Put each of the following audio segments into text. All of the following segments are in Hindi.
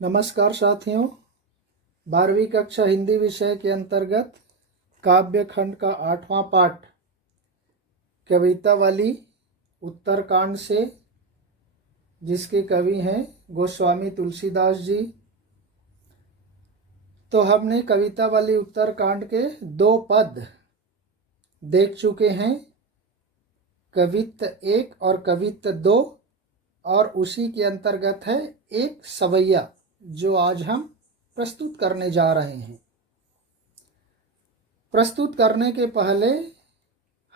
नमस्कार साथियों, 12वीं कक्षा हिंदी विषय के अंतर्गत काव्य खंड का 8वां पाठ कविता वाली उत्तरकांड से, जिसके कवि हैं गोस्वामी तुलसीदास जी। तो हमने कविता वाली उत्तरकांड के 2 पद देख चुके हैं, कवित्त 1 और कवित्त 2, और उसी के अंतर्गत है एक सवैया जो आज हम प्रस्तुत करने जा रहे हैं। प्रस्तुत करने के पहले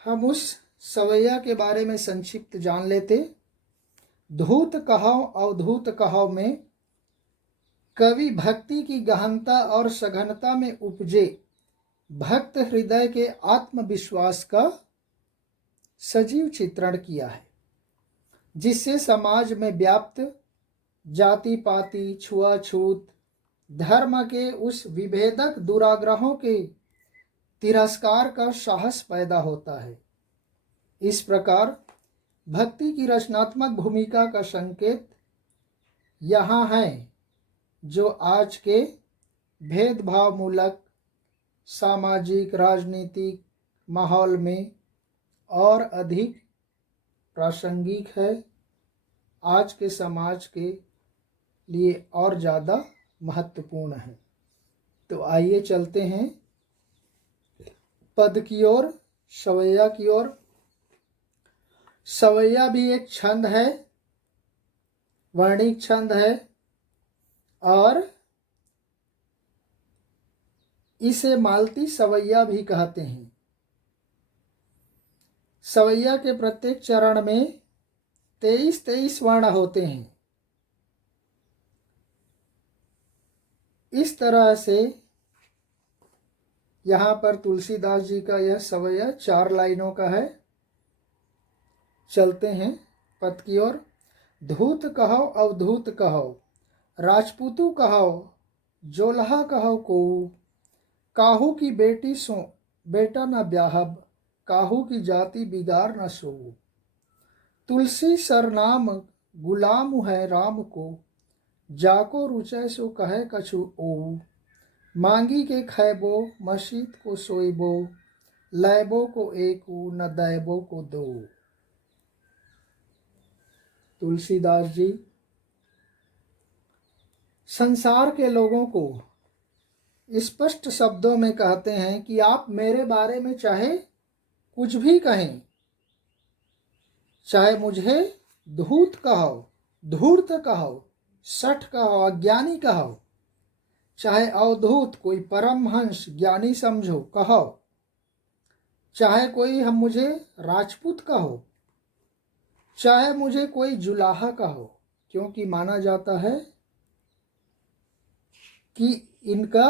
हम उस सवैया के बारे में संक्षिप्त जान लेते। धूत कहो अवधूत कहो में कवि भक्ति की गहनता और सघनता में उपजे भक्त हृदय के आत्मविश्वास का सजीव चित्रण किया है, जिससे समाज में व्याप्त जाति पाति छुआछूत धर्म के उस विभेदक दुराग्रहों के तिरस्कार का साहस पैदा होता है। इस प्रकार भक्ति की रचनात्मक भूमिका का संकेत यहाँ है, जो आज के भेदभाव मूलक सामाजिक राजनीतिक माहौल में और अधिक प्रासंगिक है, आज के समाज के लिए और ज़्यादा महत्वपूर्ण है। तो आइए चलते हैं पद की ओर, सवैया की ओर। सवैया भी एक छंद है, वर्णिक छंद है, और इसे मालती सवैया भी कहते हैं। सवैया के प्रत्येक चरण में 23 वर्ण होते हैं। इस तरह से यहाँ पर तुलसीदास जी का यह सवैया 4 लाइनों का है। चलते हैं पद की ओर। धूत कहो अवधूत कहो, राजपूतू कहो जोलहा कहो को, काहू की बेटी सो बेटा न ब्याहब, काहू की जाति बिगाड़ न सो। तुलसी सरनाम गुलाम है राम को, जाको रुचय सो कहे कछु ओ। मांगी के खैबो मशीत को सोइबो, लैबो को एकू न दैबो को दो। तुलसीदास जी संसार के लोगों को स्पष्ट शब्दों में कहते हैं कि आप मेरे बारे में चाहे कुछ भी कहें, चाहे मुझे धूर्त कहो, धूर्त कहो, सठ कहो, अज्ञानी कहो, चाहे अवधूत कोई परमहंस ज्ञानी समझो कहो, चाहे कोई हम मुझे राजपूत कहो, चाहे मुझे कोई जुलाहा कहो, क्योंकि माना जाता है कि इनका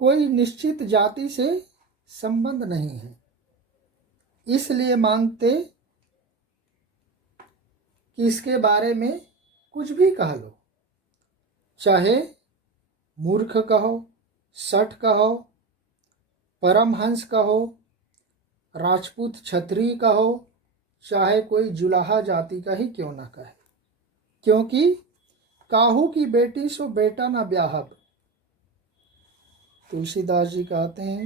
कोई निश्चित जाति से संबंध नहीं है, इसलिए मानते कि इसके बारे में कुछ भी कह लो। चाहे मूर्ख कहो, सठ कहो, परमहंस कहो, राजपूत क्षत्रिय कहो, चाहे कोई जुलाहा जाति का ही क्यों न कहे, क्योंकि काहू की बेटी सो बेटा न ब्याहब। तुलसीदास जी कहते हैं,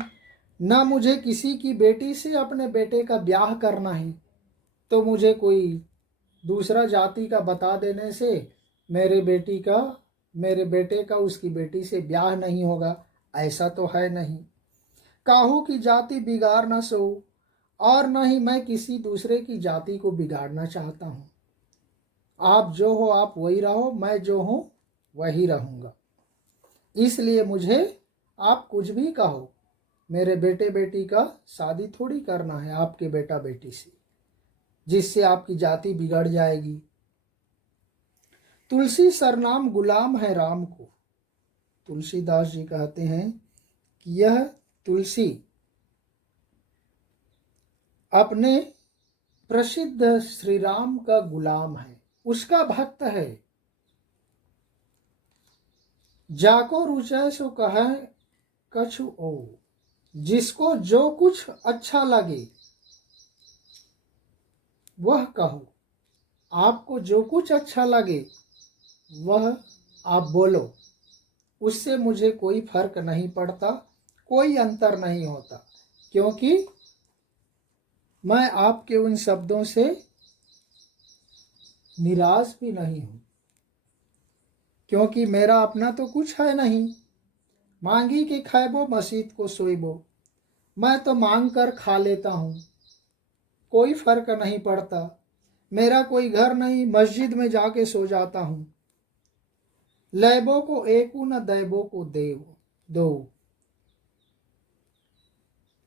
ना मुझे किसी की बेटी से अपने बेटे का ब्याह करना है, तो मुझे कोई दूसरा जाति का बता देने से मेरे बेटे का उसकी बेटी से ब्याह नहीं होगा, ऐसा तो है नहीं। काहू की जाति बिगाड़ न सो, और न ही मैं किसी दूसरे की जाति को बिगाड़ना चाहता हूँ। आप जो हो आप वही रहो, मैं जो हूँ वही रहूँगा। इसलिए मुझे आप कुछ भी कहो, मेरे बेटे बेटी का शादी थोड़ी करना है आपके बेटा बेटी से, जिससे आपकी जाति बिगड़ जाएगी। तुलसी सरनाम गुलाम है राम को। तुलसीदास जी कहते हैं कि यह तुलसी अपने प्रसिद्ध श्री राम का गुलाम है, उसका भक्त है। जाको रुचय सो कहे कछु ओ, जिसको जो कुछ अच्छा लगे वह कहो। आपको जो कुछ अच्छा लगे वह आप बोलो, उससे मुझे कोई फर्क नहीं पड़ता, कोई अंतर नहीं होता, क्योंकि मैं आपके उन शब्दों से निराश भी नहीं हूं, क्योंकि मेरा अपना तो कुछ है नहीं। मांगी के खैबो मसीद को सोइबो, मैं तो मांग कर खा लेता हूं, कोई फर्क नहीं पड़ता। मेरा कोई घर नहीं, मस्जिद में जाके सो जाता हूं। लैबो को एकू न दैबो को देव दो,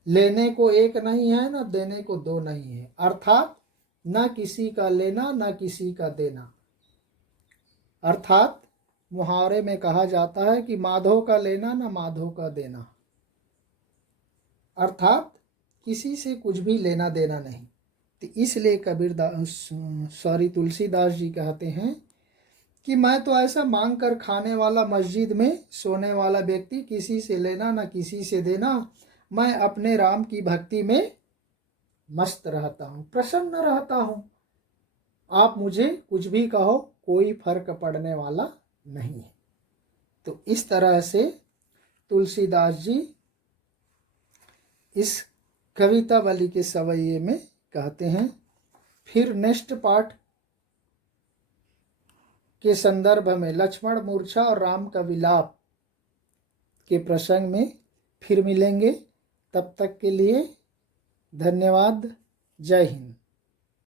लेने को एक नहीं है न देने को दो नहीं है, अर्थात न किसी का लेना न किसी का देना। अर्थात मुहावरे में कहा जाता है कि माधो का लेना न माधो का देना, अर्थात किसी से कुछ भी लेना देना नहीं। तो इसलिए तुलसीदास जी कहते हैं कि मैं तो ऐसा मांग कर खाने वाला, मस्जिद में सोने वाला व्यक्ति, किसी से लेना ना किसी से देना, मैं अपने राम की भक्ति में मस्त रहता हूँ, प्रसन्न रहता हूँ। आप मुझे कुछ भी कहो, कोई फर्क पड़ने वाला नहीं है। तो इस तरह से तुलसीदास जी इस कविता वाली के सवैये में कहते हैं। फिर नेक्स्ट पार्ट के संदर्भ में लक्ष्मण मूर्छा और राम का विलाप के प्रसंग में फिर मिलेंगे। तब तक के लिए धन्यवाद। जय हिंद।